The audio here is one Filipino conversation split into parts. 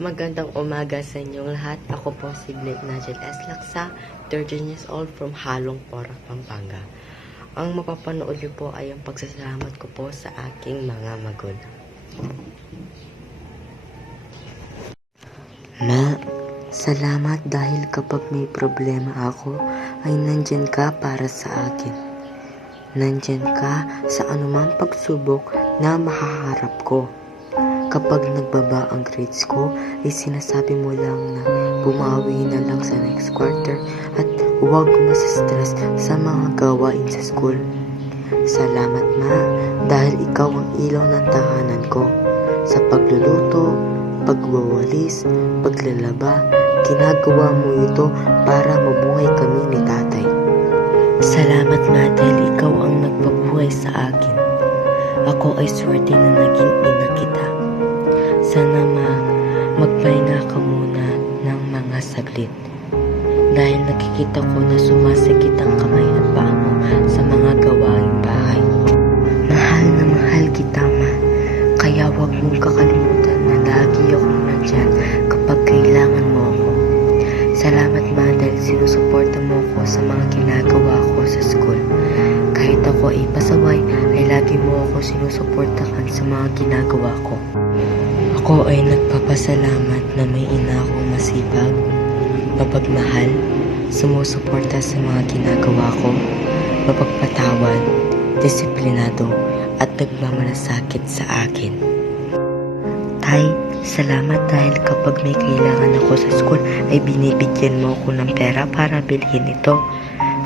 Magandang umaga sa inyong lahat. Ako po si Blake Nigel S. Laksa, 13 years old from Halong Porac, Pampanga. Ang mapapanood niyo po ay ang pagsasalamat ko po sa aking mga magulang. Ma, salamat dahil kapag may problema ako, ay nandyan ka para sa akin. Nandyan ka sa anumang pagsubok na mahaharap ko. Kapag nagbaba ang grades ko, ay sinasabi mo lang na bumawi na lang sa next quarter at huwag masistress sa mga gawain sa school. Salamat ma, dahil ikaw ang ilaw ng tahanan ko. Sa pagluluto, pagwawalis, paglalaba, ginagawa mo ito para mabuhay kami ni tatay. Salamat ma dahil ikaw ang nagpabuhay sa akin. Ako ay swerte na naging ina kita. Sana magpahinga ka muna ng mga saglit. Dahil nakikita ko na sumasakit ang kamay at paa mo sa mga gawaing bahay. Mahal na mahal kita ma. Kaya huwag mong kakalimutan na lagi akong nandyan kapag kailangan mo ako. Salamat ma dahil sinusuporta mo ako sa mga ginagawa ko sa school. Kahit ako ay pasaway, ay lagi mo ako sinusuportahan sa mga ginagawa ko. Ako ay nagpapasalamat na may ina akong masipag, mapagmahal, sumusuporta sa mga ginagawa ko, mapagpatawad, disiplinado, at nagmamalasakit sa akin. Tay, salamat dahil kapag may kailangan ako sa school ay binibigyan mo ako ng pera para bilhin ito.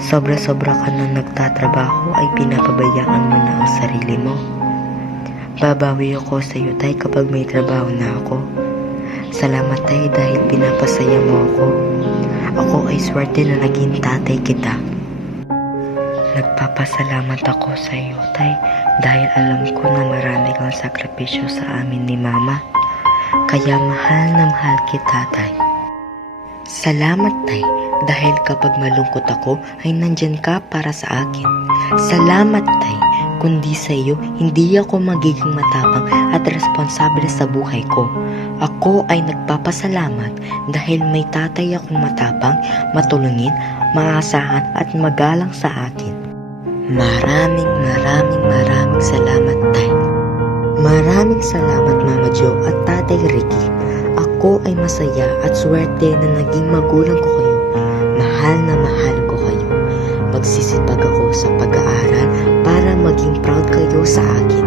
Sobra-sobra ka nang nagtatrabaho ay pinapabayaan mo na ang sarili mo. Babawi ako sa iyo tay kapag may trabaho na ako. Salamat tay dahil pinapasaya mo ako. Ako ay swerte na naging tatay kita. Nagpapasalamat ako sa iyo tay dahil alam ko na marami kang sakripisyo sa amin ni mama. Kaya mahal na mahal kita tay. Salamat tay dahil kapag malungkot ako ay nandyan ka para sa akin. Salamat tay, kundi sa iyo hindi ako magiging matapang at responsable sa buhay ko. Ako ay nagpapasalamat dahil may tatay akong matapang, matulungin, maasahan at magalang sa akin. Maraming salamat tay. Maraming salamat Mama Jo at Tatay Ricky. Ako ay masaya at swerte na naging magulang ko kayo. Mahal na mahal ko kayo. Magsisipag ako sa pag-aaral para maging proud kayo sa akin.